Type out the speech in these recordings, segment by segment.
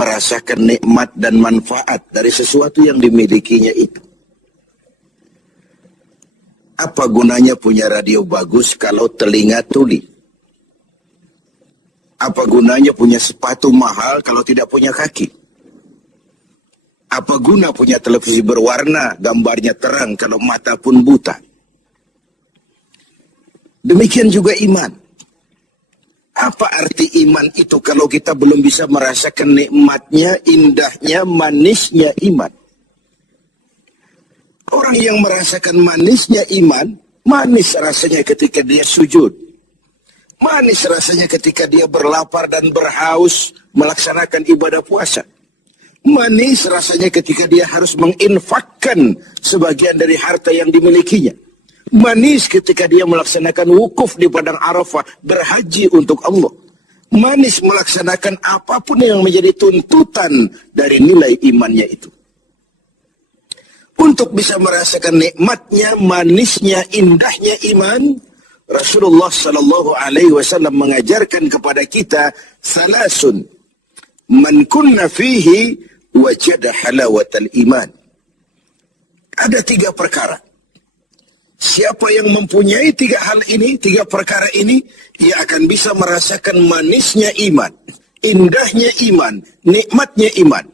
merasakan nikmat dan manfaat dari sesuatu yang dimilikinya itu. Apa gunanya punya radio bagus kalau telinga tuli? Apa gunanya punya sepatu mahal kalau tidak punya kaki? Apa guna punya televisi berwarna, gambarnya terang kalau mata pun buta? Demikian juga iman. Apa arti iman itu kalau kita belum bisa merasakan nikmatnya, indahnya, manisnya iman? Orang yang merasakan manisnya iman, manis rasanya ketika dia sujud. Manis rasanya ketika dia berlapar dan berhaus melaksanakan ibadah puasa. Manis rasanya ketika dia harus menginfakkan sebagian dari harta yang dimilikinya. Manis ketika dia melaksanakan wukuf di padang Arafah, berhaji untuk Allah. Manis melaksanakan apapun yang menjadi tuntutan dari nilai imannya itu. Untuk bisa merasakan nikmatnya, manisnya, indahnya iman, Rasulullah sallallahu alaihi wasallam mengajarkan kepada kita salasun man kunna fihi wajada halawatal iman. Ada 3 perkara. Siapa yang mempunyai 3 hal ini, 3 perkara ini, ia akan bisa merasakan manisnya iman, indahnya iman, nikmatnya iman.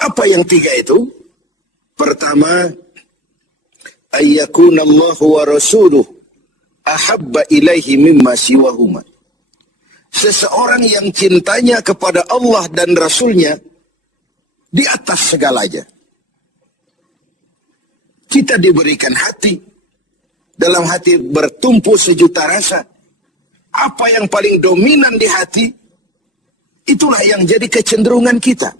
Apa yang 3 itu? Pertama, ayyakunallahu wa rasuluh ahabba ilaihi mimma siwahuma. Seseorang yang cintanya kepada Allah dan Rasulnya di atas segalanya. Kita diberikan hati. Dalam hati bertumpu sejuta rasa. Apa yang paling dominan di hati, itulah yang jadi kecenderungan kita.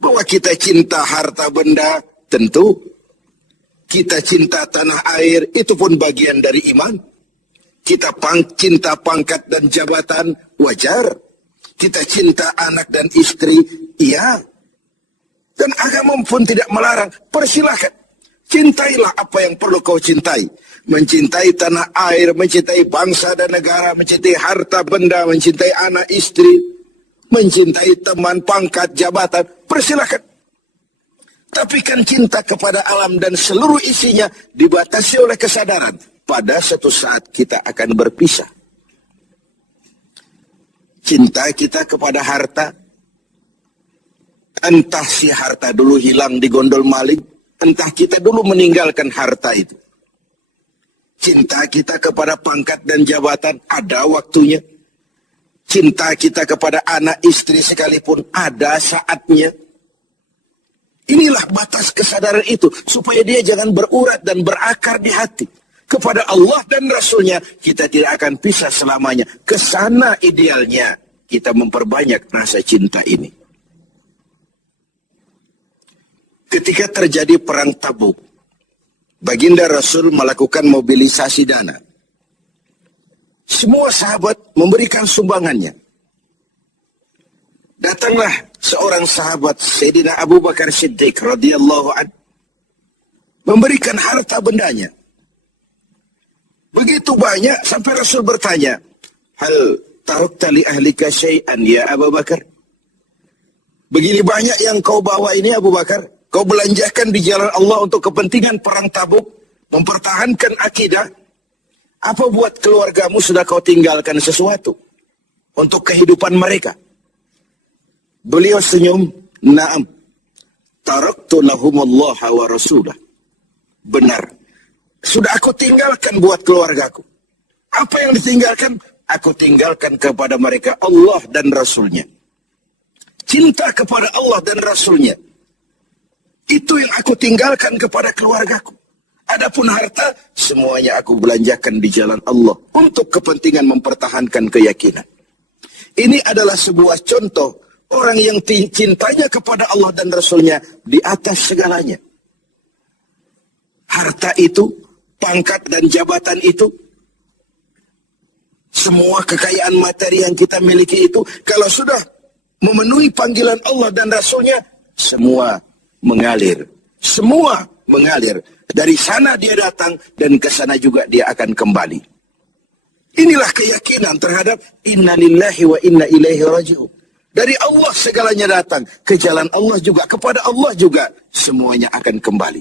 Bahwa kita cinta harta benda, tentu. Kita cinta tanah air, itu pun bagian dari iman. Kita cinta pangkat dan jabatan, wajar. Kita cinta anak dan istri, iya. Dan agama pun tidak melarang, persilahkan. Cintailah apa yang perlu kau cintai. Mencintai tanah air, mencintai bangsa dan negara, mencintai harta benda, mencintai anak istri, mencintai teman, pangkat, jabatan, persilahkan. Tapi kan cinta kepada alam dan seluruh isinya dibatasi oleh kesadaran. Pada suatu saat kita akan berpisah. Cinta kita kepada harta, entah si harta dulu hilang di gondol maling, entah kita dulu meninggalkan harta itu. Cinta kita kepada pangkat dan jabatan ada waktunya. Cinta kita kepada anak istri sekalipun ada saatnya. Inilah batas kesadaran itu, supaya dia jangan berurat dan berakar di hati. Kepada Allah dan Rasulnya kita tidak akan pisah selamanya. Kesana idealnya kita memperbanyak rasa cinta ini. Ketika terjadi perang Tabuk, Baginda Rasul melakukan mobilisasi dana. Semua sahabat memberikan sumbangannya. Datanglah seorang sahabat, Sayyidina Abu Bakar Siddiq radhiyallahu anhu, memberikan harta bendanya. Begitu banyak sampai Rasul bertanya, hal tarakta li ahlika syai'an ya Abu Bakar? Begini banyak yang kau bawa ini Abu Bakar? Kau belanjakan di jalan Allah untuk kepentingan perang Tabuk, mempertahankan akidah. Apa buat keluargamu sudah kau tinggalkan sesuatu untuk kehidupan mereka? Beliau senyum, na'am. Taraktu lahumullaha wa rasulah. Benar. Sudah aku tinggalkan buat keluargaku. Apa yang ditinggalkan? Aku tinggalkan kepada mereka Allah dan Rasulnya. Cinta kepada Allah dan Rasulnya. Itu yang aku tinggalkan kepada keluargaku. Adapun harta, semuanya aku belanjakan di jalan Allah untuk kepentingan mempertahankan keyakinan. Ini adalah sebuah contoh orang yang cintanya kepada Allah dan Rasulnya di atas segalanya. Harta itu, pangkat dan jabatan itu, semua kekayaan materi yang kita miliki itu, kalau sudah memenuhi panggilan Allah dan Rasulnya, semua mengalir. Semua mengalir. Dari sana dia datang dan ke sana juga dia akan kembali. Inilah keyakinan terhadap inna lillahi wa inna ilaihi raji'un. Dari Allah segalanya datang. Ke jalan Allah juga. Kepada Allah juga. Semuanya akan kembali.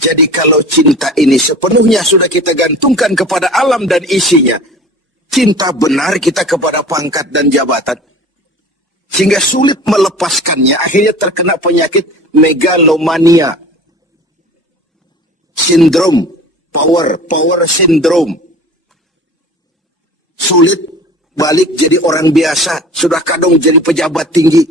Jadi kalau cinta ini sepenuhnya sudah kita gantungkan kepada alam dan isinya. Cinta benar kita kepada pangkat dan jabatan. Sehingga sulit melepaskannya. Akhirnya terkena penyakit megalomania. Sindrom. Power syndrome. Sulit balik jadi orang biasa, sudah kadang jadi pejabat tinggi.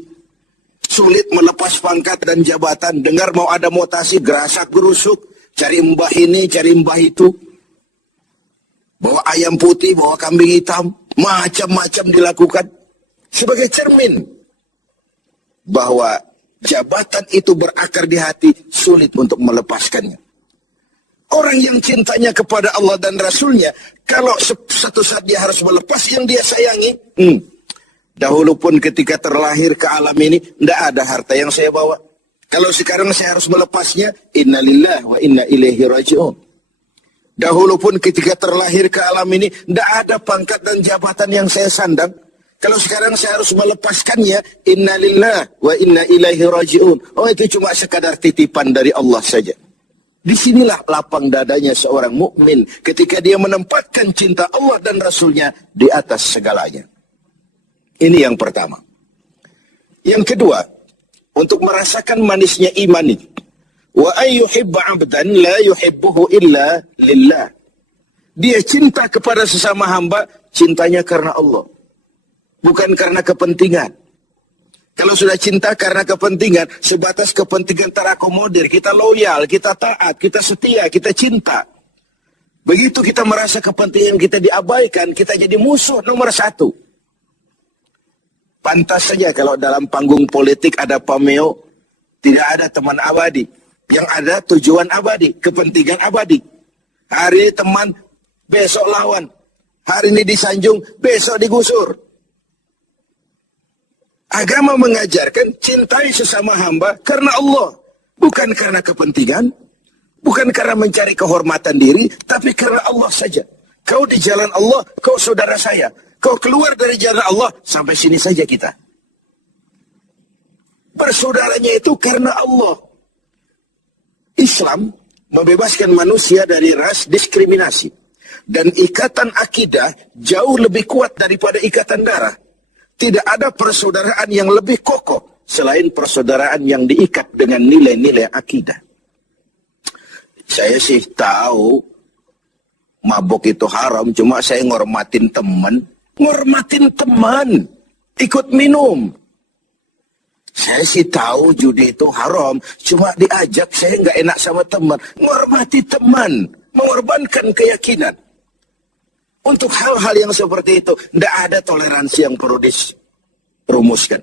Sulit melepas pangkat dan jabatan. Dengar mau ada mutasi, gerasak gerusuk, cari mbah ini, cari mbah itu. Bawa ayam putih, bawa kambing hitam, macam-macam dilakukan. Sebagai cermin bahwa jabatan itu berakar di hati, sulit untuk melepaskannya. Orang yang cintanya kepada Allah dan Rasulnya, kalau satu saat dia harus melepas yang dia sayangi, dahulu pun ketika terlahir ke alam ini, tidak ada harta yang saya bawa. Kalau sekarang saya harus melepasnya, innalillah wa inna ilaihi raji'un. Dahulu pun ketika terlahir ke alam ini, tidak ada pangkat dan jabatan yang saya sandang. Kalau sekarang saya harus melepaskannya, innalillah wa inna ilaihi raji'un. Oh, itu cuma sekadar titipan dari Allah saja. Disinilah lapang dadanya seorang mukmin ketika dia menempatkan cinta Allah dan Rasulnya di atas segalanya. Ini yang pertama. Yang kedua, untuk merasakan manisnya iman ini. Wa ayyuhibba 'abdan la yuhibbuhu illa lillah. Dia cinta kepada sesama hamba, cintanya karena Allah. Bukan karena kepentingan. Kalau sudah cinta karena kepentingan, sebatas kepentingan terakomodir, kita loyal, kita taat, kita setia, kita cinta. Begitu kita merasa kepentingan kita diabaikan, kita jadi musuh nomor satu. Pantas saja kalau dalam panggung politik ada pameo, tidak ada teman abadi. Yang ada tujuan abadi, kepentingan abadi. Hari ini teman, besok lawan. Hari ini disanjung, besok digusur. Agama mengajarkan cintai sesama hamba karena Allah. Bukan karena kepentingan, bukan karena mencari kehormatan diri, tapi karena Allah saja. Kau di jalan Allah, kau saudara saya. Kau keluar dari jalan Allah, sampai sini saja kita. Bersaudaranya itu karena Allah. Islam membebaskan manusia dari ras diskriminasi. Dan ikatan akidah jauh lebih kuat daripada ikatan darah. Tidak ada persaudaraan yang lebih kokoh selain persaudaraan yang diikat dengan nilai-nilai akidah. Saya sih tahu mabuk itu haram, cuma saya ngormatin teman. Ngormatin teman, ikut minum. Saya sih tahu judi itu haram, cuma diajak saya nggak enak sama teman. Ngormati teman, mengorbankan keyakinan. Untuk hal-hal yang seperti itu, tidak ada toleransi yang perlu dirumuskan.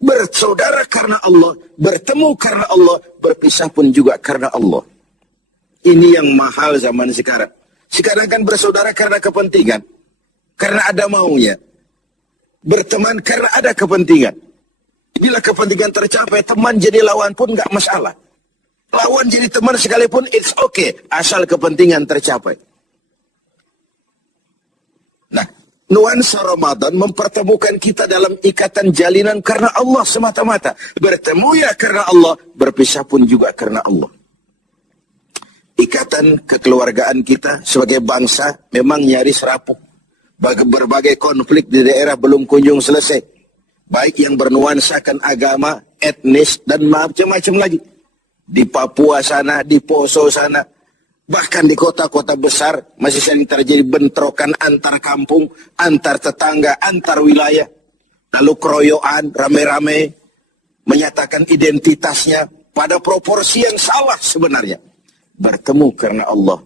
Bersaudara karena Allah, bertemu karena Allah, berpisah pun juga karena Allah. Ini yang mahal zaman sekarang. Sekarang kan bersaudara karena kepentingan, karena ada maunya. Berteman karena ada kepentingan. Bila kepentingan tercapai, teman jadi lawan pun nggak masalah. Lawan jadi teman sekalipun, it's okay, asal kepentingan tercapai. Nah, nuansa Ramadan mempertemukan kita dalam ikatan jalinan karena Allah semata-mata. Bertemu ya karena Allah, berpisah pun juga karena Allah. Ikatan kekeluargaan kita sebagai bangsa memang nyaris rapuh. Berbagai konflik di daerah belum kunjung selesai. Baik yang bernuansakan agama, etnis, dan macam-macam lagi. Di Papua sana, di Poso sana. Bahkan di kota-kota besar masih sering terjadi bentrokan antar kampung, antar tetangga, antar wilayah. Lalu keroyokan, rame-rame, menyatakan identitasnya pada proporsi yang salah sebenarnya. Bertemu karena Allah,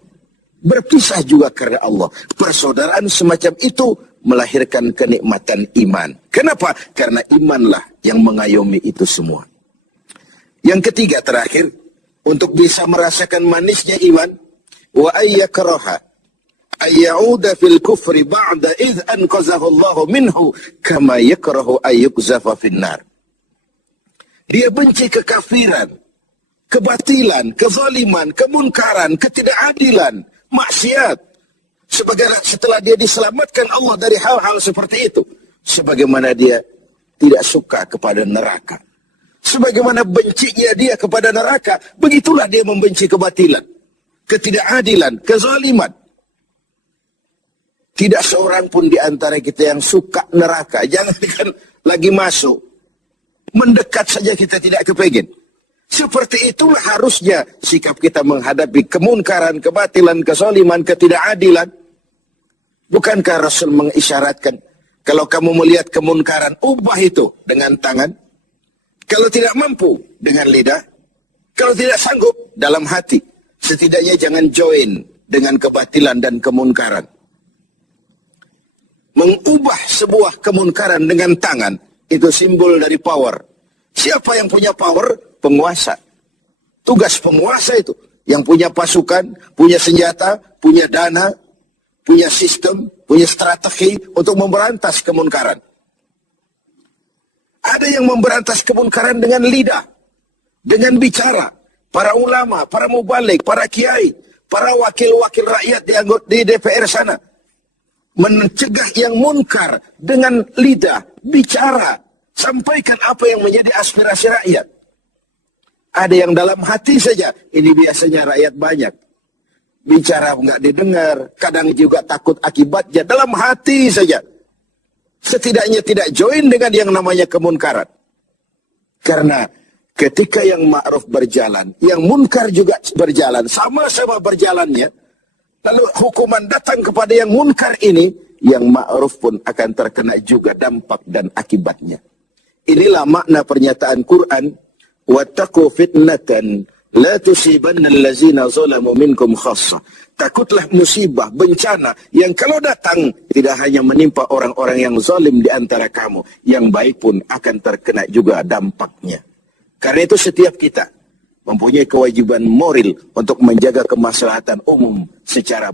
berpisah juga karena Allah. Persaudaraan semacam itu melahirkan kenikmatan iman. Kenapa? Karena imanlah yang mengayomi itu semua. Yang ketiga terakhir, untuk bisa merasakan manisnya iman, wa ayyakraha ayyauda fil kufri ba'da idh anqazahu Allah minhu kama yakrahu ayyukzafa finnar. Dia benci kekafiran, kebatilan, kezaliman, kemunkaran, ketidakadilan, maksiat. Setelah dia diselamatkan Allah dari hal-hal seperti itu. Sebagaimana dia tidak suka kepada neraka. Sebagaimana bencinya dia kepada neraka, begitulah dia membenci kebatilan, ketidakadilan, kezaliman. Tidak seorang pun di antara kita yang suka neraka. Jangankan lagi masuk, mendekat saja kita tidak kepingin. Seperti itulah harusnya sikap kita menghadapi kemunkaran, kebatilan, kezaliman, ketidakadilan. Bukankah Rasul mengisyaratkan, kalau kamu melihat kemunkaran, ubah itu dengan tangan. Kalau tidak mampu, dengan lidah. Kalau tidak sanggup, dalam hati. Setidaknya jangan join dengan kebatilan dan kemunkaran. Mengubah sebuah kemunkaran dengan tangan, itu simbol dari power. Siapa yang punya power? Penguasa. Tugas penguasa itu. Yang punya pasukan, punya senjata, punya dana, punya sistem, punya strategi untuk memberantas kemunkaran. Ada yang memberantas kemunkaran dengan lidah, dengan bicara. Para ulama, para mubalik, para kiai, para wakil-wakil rakyat di DPR sana. Mencegah yang munkar dengan lidah, bicara. Sampaikan apa yang menjadi aspirasi rakyat. Ada yang dalam hati saja, ini biasanya rakyat banyak. Bicara nggak didengar, kadang juga takut akibatnya, dalam hati saja. Setidaknya tidak join dengan yang namanya kemunkaran. Karena ketika yang ma'ruf berjalan, yang munkar juga berjalan, sama-sama berjalannya, lalu hukuman datang kepada yang munkar ini, yang ma'ruf pun akan terkena juga dampak dan akibatnya. Inilah makna pernyataan Quran, wattaqu fitnatan la tusibanna allazina zalamu minkum khassah. Takutlah musibah, bencana yang kalau datang tidak hanya menimpa orang-orang yang zalim di antara kamu, yang baik pun akan terkena juga dampaknya. Karena itu setiap kita mempunyai kewajiban moral untuk menjaga kemaslahatan umum secara